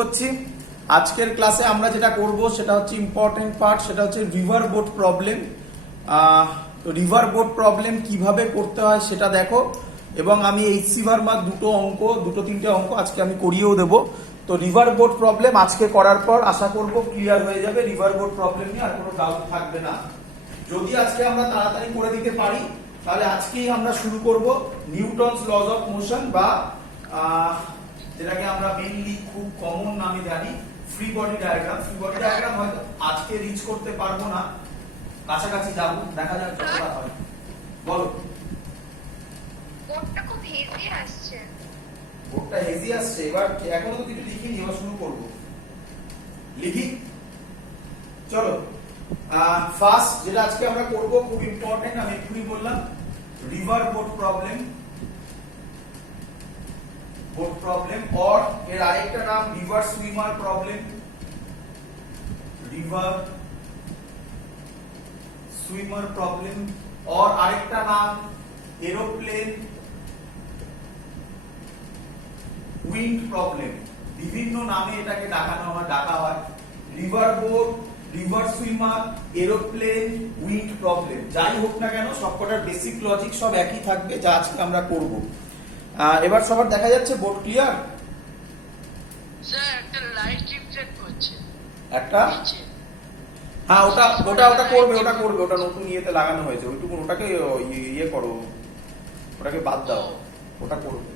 করছি। আজকের ক্লাসে আমরা যেটা করব সেটা হচ্ছে ইম্পর্টেন্ট পার্ট, সেটা হচ্ছে রিভার বোট প্রবলেম। তো রিভার বোট প্রবলেম কিভাবে করতে হয় সেটা দেখো, এবং আমি এইচসি ভার্মার দুটো তিনটে অঙ্ক আজকে আমি করিয়েও দেবো। তো রিভার বোট প্রবলেম আজকে করার পর আশা করব ক্লিয়ার হয়ে যাবে, রিভার বোট প্রবলেম নিয়ে আর কোনো ডাউট থাকবে না। যদি আজকে আমরা তাড়াতাড়ি করে দিতে পারি তাহলে আজকেই আমরা শুরু করব নিউটনস লজ অফ মোশন, বা যেটাকে আমরা মেইনলি খুব কমন নামে জানি free body diagram. Free body diagram হয়তো আজকে রিচ করতে পারবো না, কাছাকাছি যাব, দেখা যাক কতটা হয়। বলো। বোর্ডটা খুব হেভি আসছে। বোর্ডটা হেভি আসছে, এবার এখনো তো কিছু লিখিনি, এবার শুরু করব। লিখি, চলো। ফার্স্ট যেটা আজকে আমরা করব খুব ইম্পর্টেন্ট, আমি এক্ষুনি বললাম, river boat problem. Boat problem और এর আরেকটা নাম river swimmer problem. River swimmer problem और আরেকটা নাম এরোপ্লেন উইন্ড প্রবলেম। বিভিন্ন নামে এটাকে ডাকা হয়। River boat, river swimmer, aeroplane, wind problem, যাই হোক না কেন সবকটার বেসিক লজিক সব একই থাকবে, যা আজকে আমরা করব। এবার সবার দেখা যাচ্ছে বোর্ড ক্লিয়ার? স্যার একটা লাইট রিফ্লেক্ট করছে একটা, হ্যাঁ ওটা করবে, ওটা নতুন ইয়েতে লাগানো হয়েছে, ওইটুকু ওটাকে ইয়ে করো, ওটাকে বাদ দাও, ওটা করবে,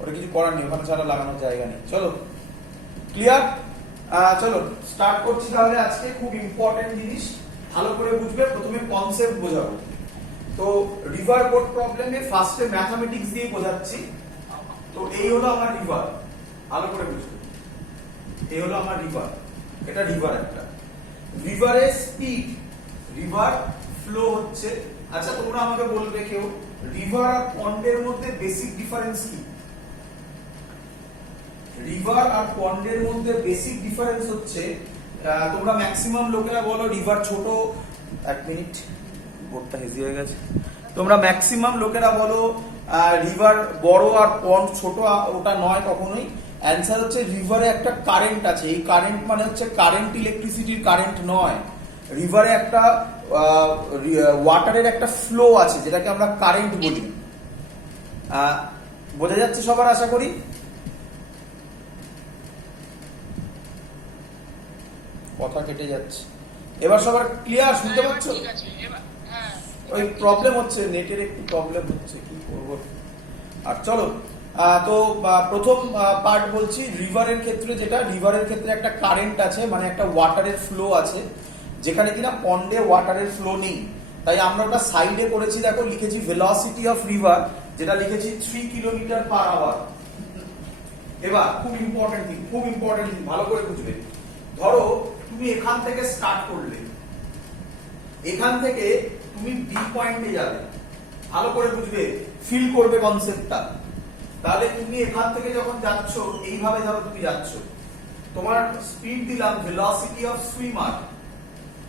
ওটা কিছু করার নেই, ওখানে ছাড়া লাগানোর জায়গা নেই। চলো ক্লিয়ার? চলো স্টার্ট করছি তাহলে। আজকে খুব ইম্পর্টেন্ট জিনিস ভালো করে বুঝবে, প্রথমে কনসেপ্ট বোঝাবো। তো রিভার বোট প্রবলেমে ফার্স্টে ম্যাথমেটিক্স দিয়ে বোঝাচ্ছি। তো এই হলো আমার রিভার, ভালো করে বুঝবে, এই হলো আমার রিভার, এটা রিভার একটা। রিভারের স্পিড, রিভার ফ্লো হচ্ছে। আচ্ছা তোমরা আমাকে বলবে কেউ, রিভার আর পন্ডের মধ্যে বেসিক ডিফারেন্স কি? রিভার আর পন্ডের মধ্যে বেসিক ডিফারেন্স হচ্ছে, তোমরা ম্যাক্সিমাম লোকেরা বলো রিভার ছোট। এক মিনিট, বোর্ডটা হেজি হয়ে গেছে। তোমরা ম্যাক্সিমাম লোকেরা বলো রিভার বড় আর পন্ড ছোট, ওটা নয় কখনোই। অ্যান্সার হচ্ছে রিভারে একটা কারেন্ট আছে, এই কারেন্ট মানে হচ্ছে কারেন্ট, ইলেকট্রিসিটির কারেন্ট নয়। রিভারে একটা ওয়াটারের একটা ফ্লো আছে, যেটাকে আমরা কারেন্ট বলি। বোঝা যাচ্ছে সবার আশা করি? কথা কেটে যাচ্ছে, এবার সবার ক্লিয়ার? শুনতে পাচ্ছ? ওই প্রবলেম হচ্ছে, নেটের একটু প্রবলেম হচ্ছে, কি করব। আর চলো, তো প্রথম পার্ট বলছি রিভারের ক্ষেত্রে। যেটা রিভারের ক্ষেত্রে একটা কারেন্ট আছে, মানে একটা ওয়াটারের ফ্লো আছে, যেখানে কিনা পন্ডে ওয়াটারের ফ্লো নেই। তাই আমরা ওটা সাইডে করেছি, দেখো লিখেছি ভেলোসিটি অফ রিভার, যেটা লিখেছি 3 কিলোমিটার পার আওয়ার। এবার খুব ইম্পর্টেন্ট থিং, ভালো করে বুঝবে। ধরো তুমি এখান থেকে স্টার্ট করলে, এখান থেকে তুমি বি পয়েন্টে যাবে, ভালো করে বুঝবে, ফিল করবে কনসেপ্টটা। তাহলে তুমি এখান থেকে যখন যাচ্ছ, এইভাবে ধরো তুমি যাচ্ছ, তোমার স্পিড দিলাম velocity of swimmer.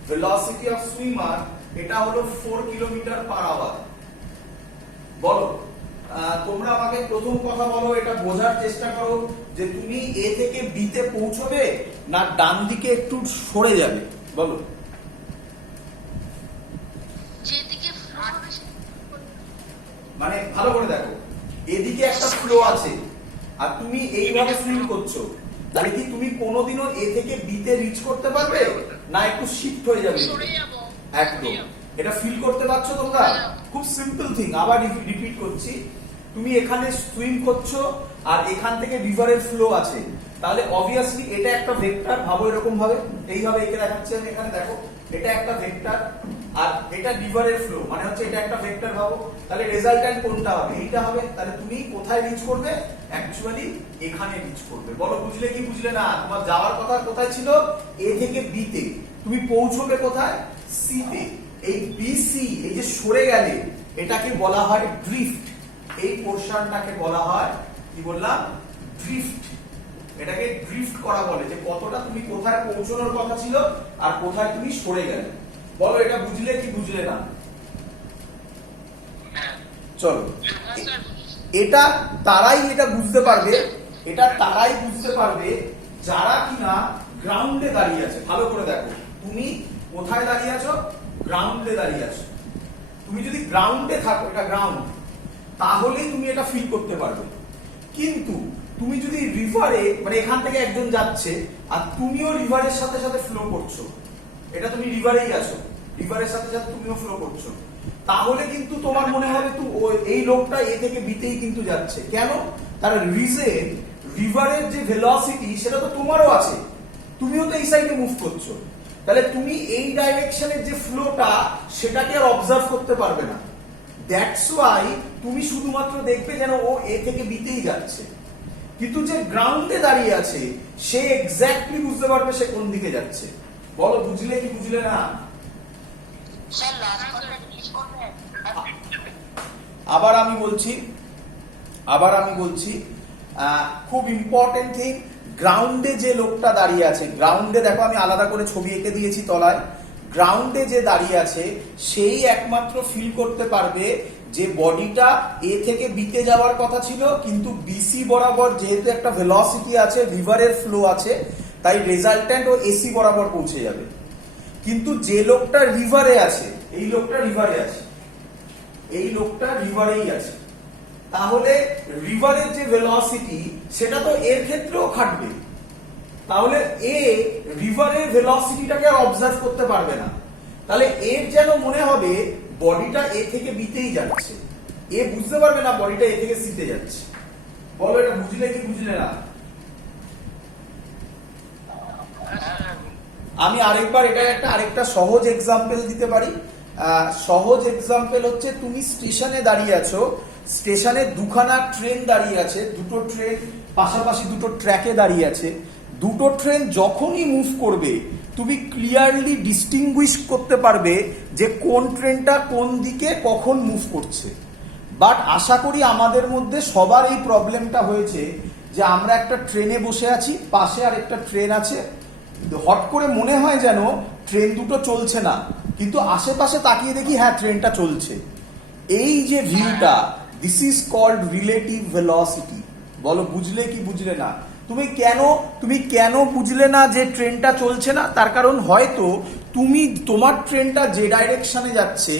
Velocity of swimmer এটা হলো 4 কিলোমিটার পার আওয়ার। বলো, তোমরা আমাকে প্রথম কথা বলো, এটা বোঝার চেষ্টা করো যে তুমি এ থেকে বি তে পৌঁছবে না ডান দিকে একটু সরে যাবে। বলো, মানে ভালো করে দেখো, এদিকে একটা ফ্লো আছে আর তুমি এইভাবে সুইম করছো, তাহলে কি তুমি কোনোদিনও এ থেকে বি তে রিচ করতে পারবে না একটু শিফট হয়ে যাবে? একদম। এটা ফিল করতে পারছো তোমরা? খুব সিম্পল থিং, আবার রিপিট করছি। তুমি এখানে সুইম করছো আর এখান থেকে রিভারের ফ্লো আছে, তাহলে অবভিয়াসলি এটা একটা ভেক্টর। ভাবো এরকম ভাবে, এইভাবে একে দেখাচ্ছি আমি, এখানে দেখো এটা একটা ভেক্টর আর এটা রিভারের ফ্লো, মানে হচ্ছে এটা একটা ভেক্টর। ভাবো তাহলে রেজাল্ট্যান্ট কোনটা হবে? এইটা হবে। তাহলে তুমি কোথায় রিচ করবে? অ্যাকচুয়ালি এখানে রিচ করবে। বলো বুঝলে কি বুঝলে না? তোমার যাওয়ার কথা কোথায় ছিল? এ থেকে বি তে। তুমি পৌঁছবে কোথায়? সি তে। এই বিসি, এই যে সরে গেলে, এটাকে বলা হয় ড্রিফট। এই পোরশনটাকে বলা হয় কি বললাম? ড্রিফট। এটাকে ড্রিফট করা বলে, যে কতটা তুমি কোথায় পৌঁছানোর কথা ছিল আর কোথায় তুমি সরে গেলে। বলো এটা বুঝলে কি বুঝলে না? চলো, এটা তারাই এটা বুঝতে পারবে এটা তারাই বুঝতে পারবে যারা কিনা গ্রাউন্ডে দাঁড়িয়ে আছে। ভালো করে দেখো, তুমি কোথায় দাঁড়িয়ে আছো? গ্রাউন্ডে দাঁড়িয়ে আছো। তুমি যদি গ্রাউন্ডে থাকো, এটা গ্রাউন্ড, তাহলেই তুমি এটা ফিল করতে পারবে। কিন্তু তুমি যদি রিভারে, মানে এখান থেকে একজন যাচ্ছে আর তুমিও রিভারের সাথে সাথে ফ্লো করছো, এটা তুমি রিভারেই আছো, রিভারের সাথে সাথে তুমিও ফ্লো করছো, তাহলে কিন্তু তোমার মনে হবে এই লোকটা এ থেকে বিতেই কিন্তু যাচ্ছে। কেন? তার রিজন, রিভারের যে ভেলোসিটি সেটা তো তোমারও আছে, তুমিও তো এই সাইডে মুভ করছো, তাহলে তুমি এই ডাইরেকশনের যে ফ্লোটা সেটাকে আর অবজার্ভ করতে পারবে না। দ্যাটস ওয়াই তুমি শুধুমাত্র দেখবে যেন ও এ থেকে বিতেই যাচ্ছে, কিন্তু যে গ্রাউন্ডে দাঁড়িয়ে আছে সে এক্স্যাক্টলি বুঝতে পারবে সে কোন দিকে যাচ্ছে। বলো বুঝলে কি বুঝলে না? স্যার লাস্ট কথা রিলিজ করবেন? আবার আমি বলছি খুব ইম্পর্টেন্ট থিং, গ্রাউন্ডে যে লোকটা দাঁড়িয়ে আছে, গ্রাউন্ডে দেখো আমি আলাদা করে ছবি এঁকে দিয়েছি তলায়, গ্রাউন্ডে যে দাঁড়িয়ে আছে সেই একমাত্র ফিল করতে পারবে যে বডিটা এ থেকে বিতে যাওয়ার কথা ছিল, কিন্তু বিসি বরাবর যেহেতু একটা ভেলোসিটি আছে, রিভারের ফ্লো আছে, তাই রেজাল্ট্যান্ট ও এসি বরাবর পৌঁছে যাবে। কিন্তু যে লোকটা রিভারে আছে, এই লোকটা রিভারে আছে, এই লোকটা রিভারেই আছে, তাহলে রিভারের যে ভেলোসিটি সেটা তো এর ক্ষেত্রেও খাটবে, তাহলে এ রিভারের ভেলোসিটিটাকে আর অবজার্ভ করতে পারবে না। তাহলে এর যেন মনে হবে বডিটা এ থেকে বিতেই যাচ্ছে, এ বুঝতে পারবে না বডিটা এ থেকে সিতে যাচ্ছে। বলো এটা বুঝলে কি বুঝলে না? আমি আরেকবার এটা আরেকটা সহজ এক্সাম্পল দিতে পারি। সহজ এক্সাম্পল হচ্ছে, তুমি স্টেশনে দাঁড়িয়ে আছো, স্টেশনে দুখানা ট্রেন দাঁড়িয়ে আছে, দুটো ট্রেন পাশাপাশি দুটো ট্র্যাকে দাঁড়িয়ে আছে, দুটো ট্রেন যখনই মুভ করবে তুমি ক্লিয়ারলি ডিস্টিংগুইশ করতে পারবে যে কোন ট্রেনটা কোন দিকে কখন মুভ করছে। বাট আশা করি আমাদের মধ্যে সবার এই প্রবলেমটা হয়েছে যে আমরা একটা ট্রেনে বসে আছি, পাশে আর একটা ট্রেন আছে, হট করে মনে হয় যেন ট্রেন দুটো চলছে না, কিন্তু আশেপাশে তাকিয়ে দেখি হ্যাঁ ট্রেনটা চলছে। এই যে ভিউটা, this is called relative velocity. বলো বুঝলে কি বুঝলে না? তুমি কেন বুঝলে না যে ট্রেনটা চলছে না? তার কারণ হয়তো তোমার ট্রেনটা যে ডাইরেকশনে যাচ্ছে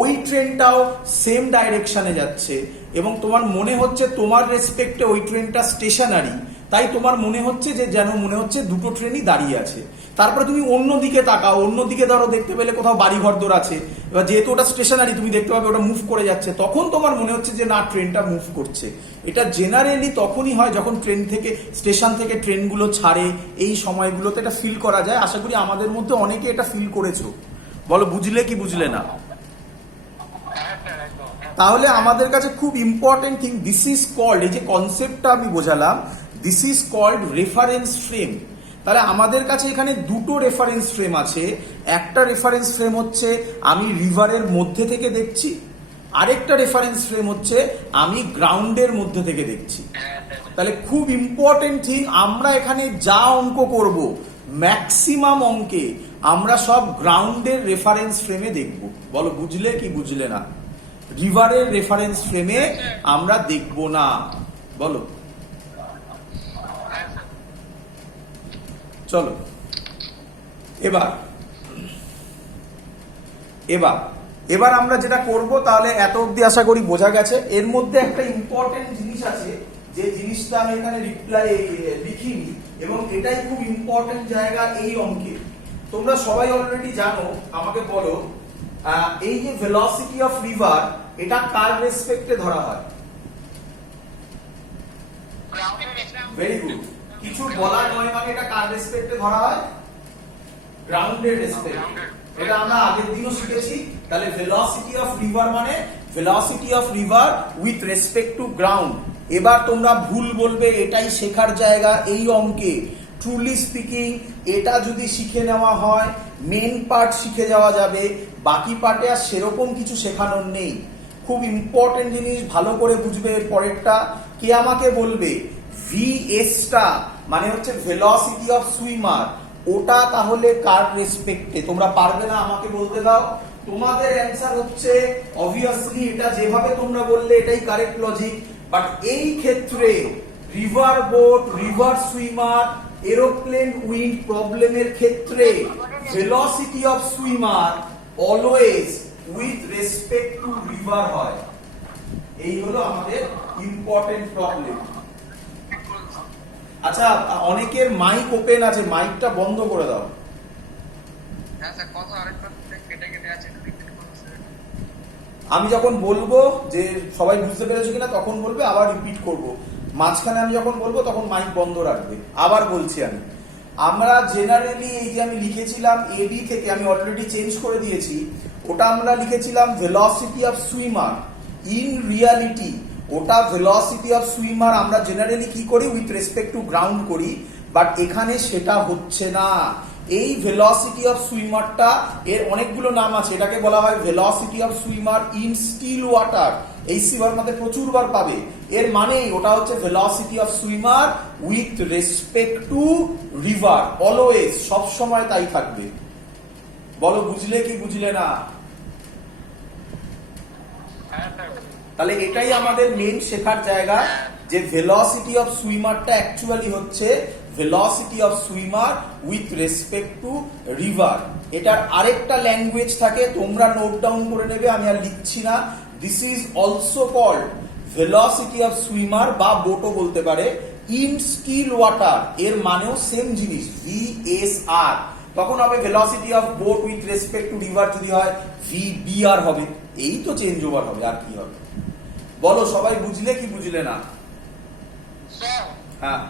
ওই ট্রেনটাও সেম ডাইরেকশনে যাচ্ছে, এবং তোমার মনে হচ্ছে তোমার রেসপেক্টে ওই ট্রেনটা স্টেশনারি, তাই তোমার মনে হচ্ছে যে যেন মনে হচ্ছে দুটো ট্রেনই দাঁড়িয়ে আছে। তারপরে তুমি অন্যদিকে তাকাও, অন্যদিকে ধরো দেখতে পেলে কোথাও বাড়িঘর দৌড় আছে, এবার যেহেতু ওটা স্টেশনারি তুমি দেখতে পাবে ওটা মুভ করে যাচ্ছে, তখন তোমার মনে হচ্ছে যে না ট্রেনটা মুভ করছে। এটা জেনারেলি তখনই হয় যখন স্টেশন থেকে ট্রেনগুলো ছাড়ে, এই সময়গুলোতে এটা ফিল করা যায়। আশা করি আমাদের মধ্যে অনেকে এটা ফিল করেছো। বলো বুঝলে কি বুঝলে না? তাহলে আমাদের কাছে খুব important thing, this is called, এই যে কনসেপ্টটা আমি বোঝালাম, this is called reference frame. তাহলে আমাদের কাছে এখানে দুটো রেফারেন্স ফ্রেম আছে। একটা রেফারেন্স ফ্রেম হচ্ছে আমি রিভারের মধ্যে থেকে দেখছি, আরেকটা রেফারেন্স ফ্রেম হচ্ছে আমি গ্রাউন্ডের মধ্যে থেকে দেখছি। তাহলে খুব ইম্পর্টেন্ট থিং, আমরা এখানে যা অঙ্ক করব ম্যাক্সিমাম অঙ্কে আমরা সব গ্রাউন্ডের রেফারেন্স ফ্রেমে দেখব। বলো বুঝলে কি বুঝলে না? রিভারের রেফারেন্স ফ্রেমে আমরা দেখব না। বলো চলো এবার আমরা যেটা করব, তাহলে এত অবধি আশা করি বোঝা গেছে। এর মধ্যে একটা ইম্পর্টেন্ট জিনিস আছে, যে জিনিসটা আমি এখানে লিখিনি, এবং এটাই খুব ইম্পর্টেন্ট জায়গা এই অঙ্কে। তোমরা সবাই অলরেডি জানো, আমাকে বলো এই যে ভেলোসিটি অফ রিভার, এটা কার রেসপেক্টে ধরা হয়? ভেরি গুড, কিছু বলার নয়, মানে এটা কার রেসপেক্টে ধরা হয়? গ্রাউন্ডের রেসপেক্টে। এটা আমরা আগের দিনও শিখেছি। তাহলে ভেলোসিটি অফ রিভার মানে velocity of river with respect to ground. এবার তোমরা ভুল বলবে, এটাই শেখার জায়গা এই অঙ্কে। ট্রুলি স্পিকিং, এটা যদি শিখে নেওয়া হয় মেন পার্ট শিখে যাওয়া যাবে, বাকি পার্টে আর সেরকম কিছু শেখানোর নেই। খুব ইম্পর্টেন্ট জিনিস, ভালো করে বুঝবে। এর পরেরটা কে আমাকে বলবে, ভিএসটা মানে হচ্ছে ভেলোসিটি অফ সুইমার, ওটা তাহলে কার রেসপেক্টে? তোমরা পারবে না, আমাকে বলতে দাও। তোমাদের অ্যান্সার হচ্ছে অবভিয়াসলি এটা যেভাবে তোমরা বললে এটাই কারেক্ট লজিক, বাট এই ক্ষেত্রে river boat, river swimmer, aeroplane wind প্রবলেমের ক্ষেত্রে velocity of swimmer always with respect to river হয়। এই হলো আমাদের ইম্পর্টেন্ট প্রবলেম। আচ্ছা, অনেকের মাইক ওপেন আছে, মাইকটা বন্ধ করে দাও। আমি যখন বলবো যে সবাই বুঝতে পেরেছো কিনা তখন বলবে, আবার রিপিট করব। মাঝখানে আমি যখন বলবো তখন মাইক বন্ধ রাখবে। আবার বলছি আমরা জেনারেলি এই যে আমি লিখেছিলাম এডি থেকে, আমি অলরেডি চেঞ্জ করে দিয়েছি, ওটা আমরা লিখেছিলাম velocity of swimmer. In reality ওটা ভেলোসিটি অফ সুইমার আমরা জেনারেলি কি করি, উইথ রেসপেক্ট টু গ্রাউন্ড করি, বাট এখানে সেটা হচ্ছে না। এই ভেলোসিটি অফ সুইমারটা এর অনেকগুলো নাম আছে, এটাকে বলা হয় velocity of swimmer in still water. এই সিভার মধ্যে প্রচুরবার পাবে। এর মানে ওটা হচ্ছে velocity of swimmer with respect to river, always, সব সময় তাই থাকবে। বলো বুঝলে কি বুঝলে না? তাহলে এটাই আমাদের মেন শেখার জায়গা, যে ভেলোসিটি অফ সুইমারটা অ্যাকচুয়ালি হচ্ছে velocity of swimmer with respect to river. এটার আরেকটা ল্যাঙ্গুয়েজ থাকে, তোমরা নোট ডাউন করে নেবে, আমি আর লিখছি না। This is also called velocity of swimmer, বা বোটও বলতে পারে, ইন স্টিল ওয়াটার। এর মানেও সেম জিনিস, VSR। তখন হবে velocity of boat with respect to river, যদি হয় VBR হবে। এই তো চেঞ্জ ওভার হবে, আর কি হবে? বলো সবাই বুঝলে কি বুঝলে না? হ্যাঁ,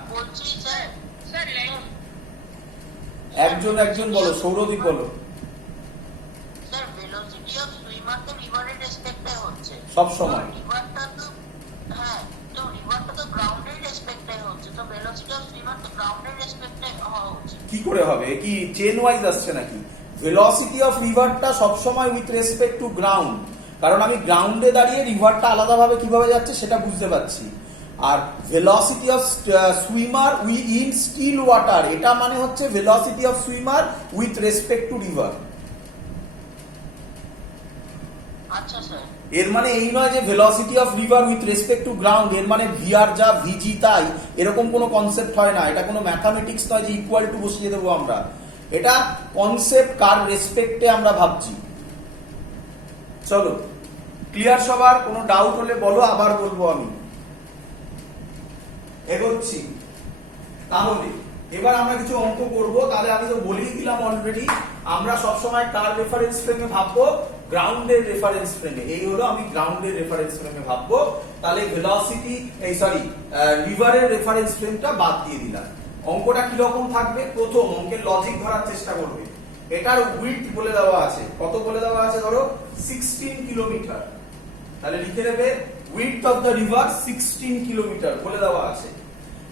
একজন একজন বলো। সৌরদীপ বলো। সব সময় কি করে হবে? কি চেন ওয়াইজ আসছে নাকি? ভেলোসিটি অফ রিভারটা সবসময় উইথ রেসপেক্ট টু গ্রাউন্ড, কারণ আমি গ্রাউন্ডে দাঁড়িয়ে রিভারটা আলাদাভাবে কিভাবে যাচ্ছে সেটা বুঝতে পারছি। আর velocity of swimmer in still water, এটা মানে হচ্ছে velocity of swimmer with respect to river. এর মানে এই নয় যে velocity of river with respect to ground, এর মানে ভিআর যা ভিজি তাই, এরকম কোনো কনসেপ্ট হয় না। এটা কোনো ম্যাথামেটিক্স নয় যে ইকুয়াল টু বসিয়ে দেবো আমরা। এটা কনসেপ্ট কার রেসপেক্টে আমরা ভাবছি। চলো, ক্লিয়ার সবার? কোনো ডাউট হলে বলো, আবার বলবো আমি। এগোচ্ছি। তাহলে এবার আমরা কিছু অঙ্ক করব। তাহলে আমি তো বলেই দিলাম অলরেডি, আমরা সবসময় কার রেফারেন্স ফ্রেমে ভাববো, গ্রাউন্ডের রেফারেন্স ফ্রেমে। এই হলো, আমি গ্রাউন্ডের রেফারেন্স ফ্রেমে ভাববো। তাহলে ভেলোসিটি রিভারের রেফারেন্স ফ্রেমটা বাদ দিয়ে দিলাম। অঙ্কটা কিরকম থাকবে? প্রথম অঙ্কের লজিক ধরার চেষ্টা করবে। এটার উইডথ বলে দেওয়া আছে, কত বলে দেওয়া আছে? ধরো 16 কিলোমিটার। তাহলে লিখে নেবে width of the river 16 kilometre বলে দেওয়া আছে।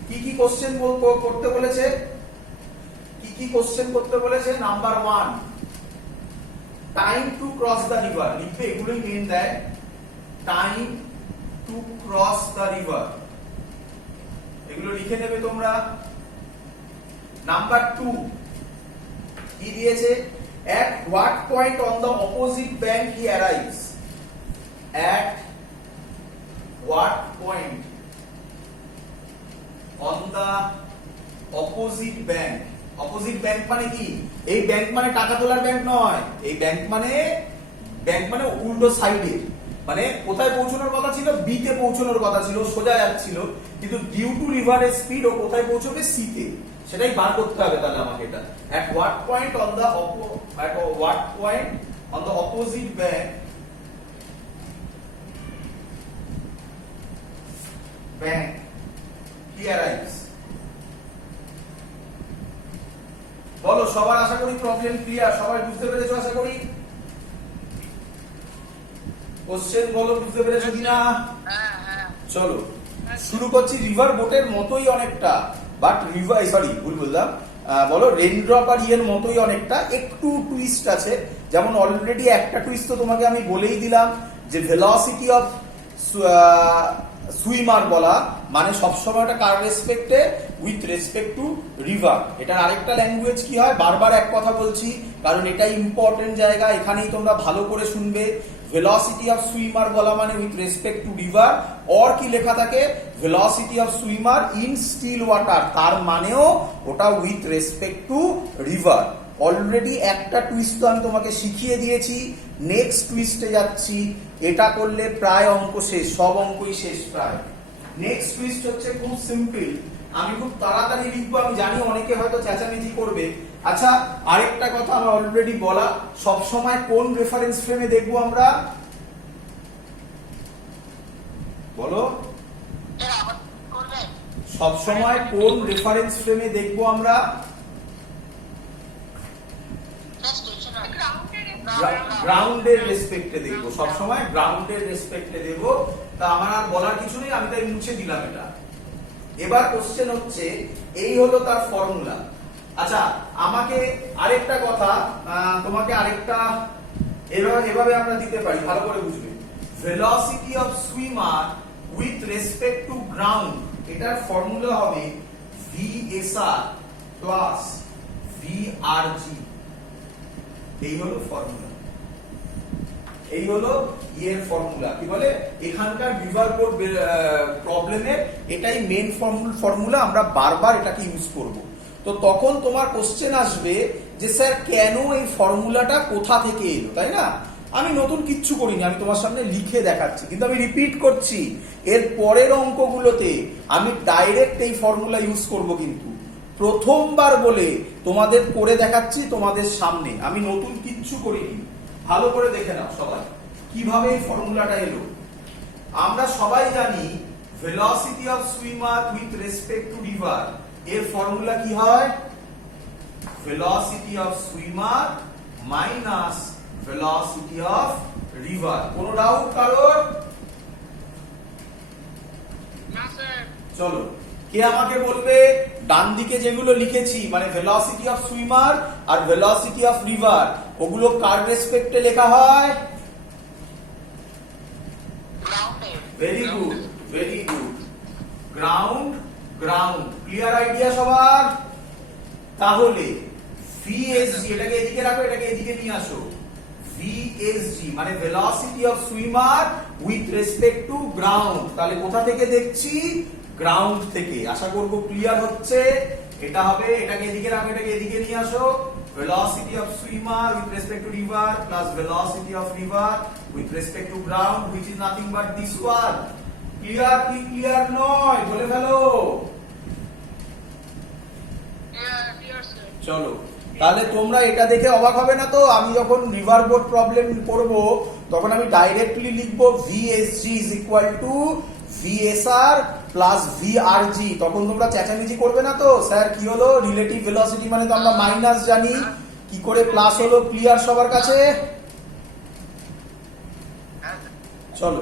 কি কি কোশ্চেন করতে বলেছে? কি কি কোশ্চেন করতে বলেছে? Number 1, time to cross the river. লিখবে, এগুলোই মেন দেয়। Time to cross the river, এগুলো লিখে নেবে তোমরা। নাম্বার 2 কি দিয়েছে? at what point on the opposite bank he arrives? At what point on the opposite bank? Opposite bank মানে কি? এই ব্যাংক মানে টাকা তোলার ব্যাংক নয়। এই ব্যাংক মানে উল্টো সাইডে, মানে কোথায় পৌঁছানোর কথা ছিল? বি তে পৌঁছানোর কথা ছিল, সোজা যাচ্ছিল, কিন্তু ডিউ টু রিভারের স্পিড ও কোথায় পৌঁছবে? সি তে। সেটাই বার করতে হবে তাহলে আমাকে। এটা at what point on the opposite bank he arrives। বলো সবার, আশা করি প্রবলেম ক্লিয়ার, সবাই বুঝতে পেরেছো আশা করি। কোশ্চেন বলো, বুঝতে পেরেছো কিনা? চলো শুরু করছি। রিভার বোটের মতোই অনেকটা, বাট ভুল বললাম। বলো রেইনড্রপ আর ইয়ের মতোই অনেকটা, একটু টুইস্ট আছে। যেমন অলরেডি একটা টুইস্ট তো তোমাকে আমি বলেই দিলাম, যে ভেলোসিটি অফ সুইমার বলা মানে সবসময় একটা কার রেসপেক্টে? With respect to river. এটার আরেকটা ল্যাঙ্গুয়েজ কি হয়? বারবার এক কথা বলছি, কারণ এটা ইম্পর্টেন্ট জায়গা, এখানেই তোমরা ভালো করে শুনবে। ভেলোসিটি অফ সুইমার বলা মানে with respect to river, or কি লেখা থাকে velocity of swimmer in still water, তার মানেও ওটা with respect to river. Already একটা টুইস্ট তো আমি তোমাকে শিখিয়ে দিয়েছি, নেক্সট টুইস্টে যাচ্ছি। এটা করলে প্রায় অঙ্ক শেষ, সব অঙ্কই শেষ প্রায়। নেক্সট টুইস্ট হচ্ছে খুব সিম্পল, আমি খুব তাড়াতাড়ি লিখবো, আমি জানি অনেকে হয়তো চেঁচামেচি করবে। আচ্ছা, আরেকটা কথা আমার অলরেডি বলা, সব সময় কোন রেফারেন্স ফ্রেমে দেখবো আমরা, বলো সব সময় কোন রেফারেন্স ফ্রেমে দেখবো আমরা? গ্রাউন্ডের রেসপেক্টে দেখবো, সবসময় গ্রাউন্ডের রেসপেক্টে দেবো। তা আমার আর বলার কিছু নেই, আমি তাই মুছে দিলাম এটা। এবার কোশ্চেন হচ্ছে, এই হলো তার ফর্মুলা। আচ্ছা, আমাকে আরেকটা কথা, তোমাকে আরেকটা এভাবে আমরা দিতে পারি, ভালো করে বুঝবে। Velocity of swimmer with respect to ground, এটার ফর্মুলা হবে ভিএসআর প্লাস ভিআরজি। এই হলো ফর্মুলা, এই হলো এর ফর্মুলা। কি বলে এখানকার রিভার বোর্ড প্রবলেমের এটাই মেন ফর্মুলা, আমরা বারবার এটাকে ইউজ করব। তো তখন তোমার কোশ্চেন আসবে যে স্যার কেন এই ফর্মুলাটা কোথা থেকে এলো, তাই না? আমি নতুন কিচ্ছু করিনি, আমি তোমার সামনে লিখে দেখাচ্ছি, কিন্তু আমি রিপিট করছি এর পরের অঙ্কগুলোতে আমি ডাইরেক্ট এই ফর্মুলা ইউজ করব। কিন্তু প্রথমবার বলে তোমাদের করে দেখাচ্ছি তোমাদের সামনে, আমি নতুন কিচ্ছু করিনি। ভালো করে দেখে নাও সবাই কিভাবে এই ফর্মুলাটা এলো। আমরা সবাই জানি velocity of swimmer with respect to river এর ফর্মুলা কি হয়? Velocity of swimmer minus velocity of river. কোনো ডাউট কারোর? না স্যার। চলো, কে আমাকে বলবে ডান দিকে যেগুলো লিখেছি মানে ভেলোসিটি অফ সুইমার আর ভেলোসিটি অফ রিভার, ওগুলো কার রেসপেক্টে লেখা হয়? Very good, very good. Ground, ground. Clear idea সবার? তাহলে ভিএসজি, এটাকে এদিকে রাখো, এটাকে এদিকে নিয়ে আসো। ভিএসজি মানে velocity of swimmer with respect to ground. তাহলে কোথা থেকে দেখছি? গ্রাউন্ড থেকে। আশা করব ক্লিয়ার হচ্ছে। এটা হবে, এটাকে এদিকে রাখো, এটাকে এদিকে নিয়ে আসো। velocity of swimmer with respect to river plus velocity of river with respect to ground, which is nothing but this one. Clear কি ক্লিয়ার নয়? বলে ফেলো। চলো, তাহলে তোমরা এটা দেখে অবাক হবে না তো, আমি যখন রিভার বোর্ড প্রবলেম করব তখন আমি ডাইরেক্টলি লিখবো VSG is equal to VSR plus VRG. তখন তোমরা চেঁচামেচি করবে না তো, স্যার কি হলো রিলেটিভ ভেলোসিটি মানে তো আমরা মাইনাস জানি, কি করে প্লাস হলো? ক্লিয়ার সবার কাছে? চলো,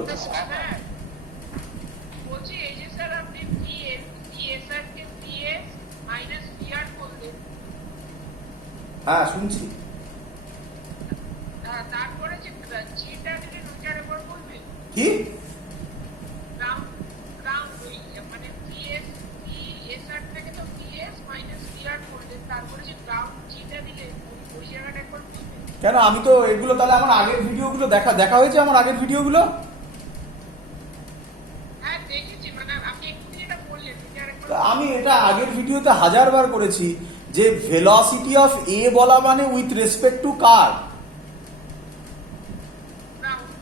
হ্যাঁ শুনছি। কি কেন? আমি তো এগুলো তাহলে আমার আগের ভিডিওগুলো দেখা হয়েছে, আমার আগের ভিডিওগুলো আমি এটা আগের ভিডিওতে 1000 বার করেছি যে ভেলোসিটি অফ এ বলা মানে উইথ রেসপেক্ট টু কার?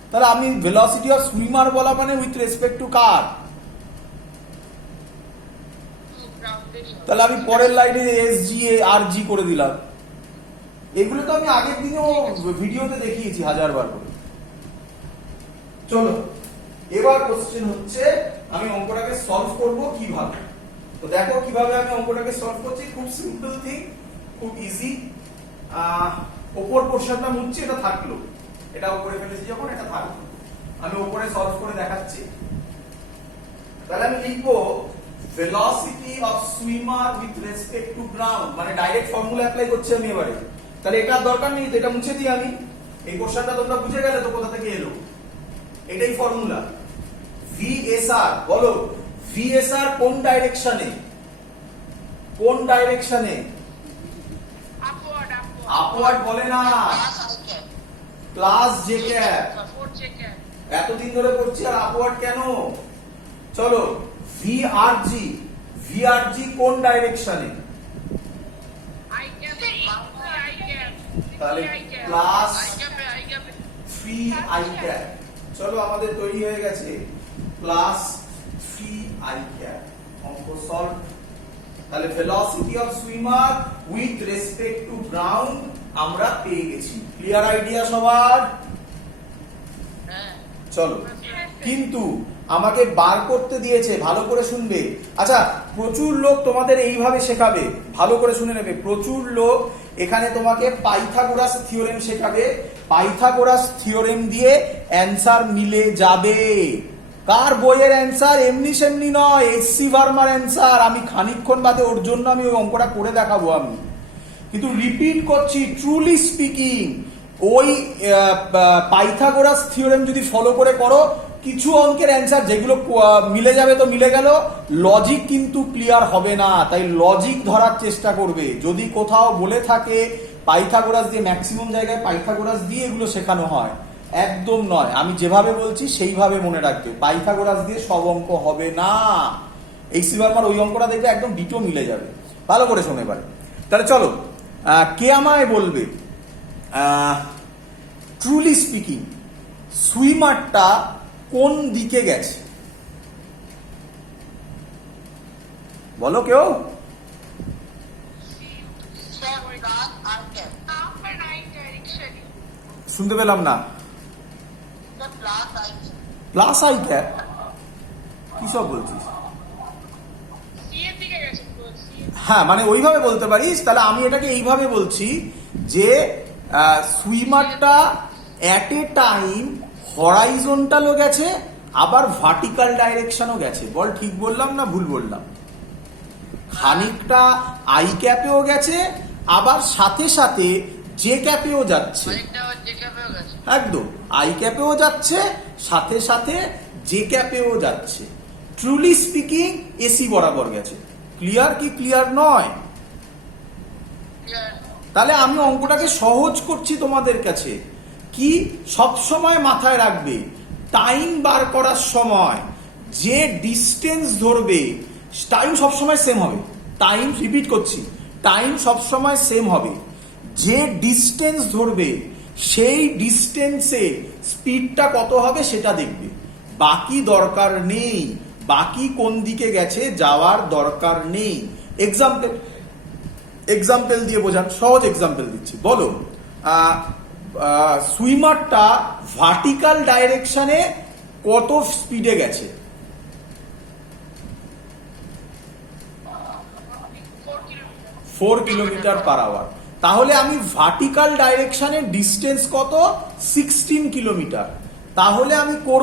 তাহলে আমি ভেলোসিটি অফ সুইমার বলা মানে উইথ রেসপেক্ট টু কার? তাহলে আমি পরের লাইনে এসজি আর জি করে দিলাম। এগুলো তো আমি আগের দিনেও ভিডিওতে দেখিয়েছি 1000 বার করে। চলো, এবার কোশ্চেন হচ্ছে আমি অঙ্কটাকে সলভ করব কিভাবে। তো দেখো কিভাবে আমি অঙ্কটাকে সলভ করছি। খুব সিম্পল থিং, খুব ইজি। উপর পোরশনটা মুছছি, এটা থাকলো, এটা উপরে ফেলেছি যখন এটা থাকলো, আমি উপরে সলভ করে দেখাচ্ছি। তাহলে আমি লিখবো velocity of swimmer with respect to ground, মানে ডাইরেক্ট ফর্মুলা অ্যাপ্লাই করছি আমি এবারে। তাহলে এটার দরকার নেই, তো এটা মুছে দিই আমি। এই কোশ্চেনটা তোমরা বুঝে গেলে তো কোথা থেকে এলো, এটাই ফর্মুলা। ভিএসআর বলো, ভিএসআর কোন ডাইরেকশনে? কোন ডাইরেকশনে? আপওয়ার্ড বলে না, প্লাস জে ক্যাপ। এতদিন ধরে করছি আর আপওয়ার্ড কেন? চলো ভিআরজি কোন ডাইরেকশনে? তাহলে প্লাস 3i ক্যাপ। চলো আমাদের তৈরি হয়ে গেছে প্লাস 3i ক্যাপ। অঙ্ক সলভ। তাহলে velocity of swimmer with respect to ground আমরা পেয়ে গেছি। ক্লিয়ার আইডিয়া সবার? চলো, কিন্তু আমাকে বার করতে দিয়েছে, ভালো করে শুনবে। আচ্ছা, প্রচুর লোক তোমাদের এইভাবে শেখাবে, ভালো করে শুনে নেবে। প্রচুর লোক এখানে তোমাকে পাইথাগোরাস থিওরেম শেখাবে, পাইথাগোরাস থিওরেম দিয়ে অ্যান্সার মিলে যাবে। কার বইয়ের অ্যান্সার? এমনি সেমনি নয়, এসসি ভার্মার অ্যান্সার। আমি খানিকক্ষণ বাদে ওর জন্য আমি ওই অঙ্কটা করে দেখাবো আমি। কিন্তু রিপিট করছি, ট্রুলি স্পিকিং, ওই পাইথাগোরাস থিওরেম যদি ফলো করে করো, কিছু অঙ্কের অ্যান্সার যেগুলো মিলে যাবে তো মিলে গেল, লজিক কিন্তু ক্লিয়ার হবে না। তাই লজিক ধরার চেষ্টা করবে। যদি কোথাও বলে থাকে পাইথাগোরাস দিয়ে, ম্যাক্সিমাম জায়গায় পাইথাগোরাস দিয়ে এগুলো শেখানো হয়, একদম নয়। আমি যেভাবে বলছি সেইভাবে মনে রাখবে, পাইথাগোরাস দিয়ে সব অঙ্ক হবে না। এই সিভারমার ওই অঙ্কটা দেখবে একদম ডিটো মিলে যাবে। ভালো করে শোনে এবারে। তাহলে চলো, কে আমায় বলবে ট্রুলি স্পিকিং সুইমারটা কোন দিকে গেছে? বলো কেউ। শুনতে পেলাম না। Plus I cap? কি সব বলছিস? হ্যাঁ, মানে ওইভাবে বলতে পারিস। তাহলে আমি এটাকে এইভাবে বলছি যে সুইমারটা অ্যাট এ টাইম হরাইজন্টালও গেছে, আবার ভার্টিক্যাল ডাইরেকশনও গেছে। বল ঠিক বললাম না ভুল বললাম? খানিকটা আই ক্যাপেও গেছে, আবার সাথে সাথে জে ক্যাপেও যাচ্ছে। একদম আই ক্যাপেও যাচ্ছে, সাথে সাথে জে ক্যাপেও যাচ্ছে। ট্রুলি স্পিকিং এসি বরাবর গেছে। ক্লিয়ার কি ক্লিয়ার নয়? তাহলে আমি অঙ্কটাকে সহজ করছি তোমাদের কাছে। কি সব সময় মাথায় রাখবে, টাইম বার করার সময় যে ডিস্টেন্স ধরবে, টাইম সবসময় সেম হবে। টাইম, রিপিট করছি, টাইম সবসময় সেম হবে। যে ডিস্টেন্স ধরবে সেই ডিস্টেন্সে স্পিডটা কত হবে সেটা দেখবে। বাকি দরকার নেই, বাকি কোন দিকে গেছে যাওয়ার দরকার নেই। এক্সাম্পল দিয়ে বোঝান, সহজ এক্সাম্পল দিচ্ছি। বলো সুইমারটা ভার্টিক্যাল ডাইরেকশনে কত স্পিডে গেছে? 4 কিলোমিটার পার আওয়ার। তাহলে আমি ভার্টিক্যাল ডাইরেকশনের ডিস্টেন্স কত? 16 কিলোমিটার। তাহলে আমি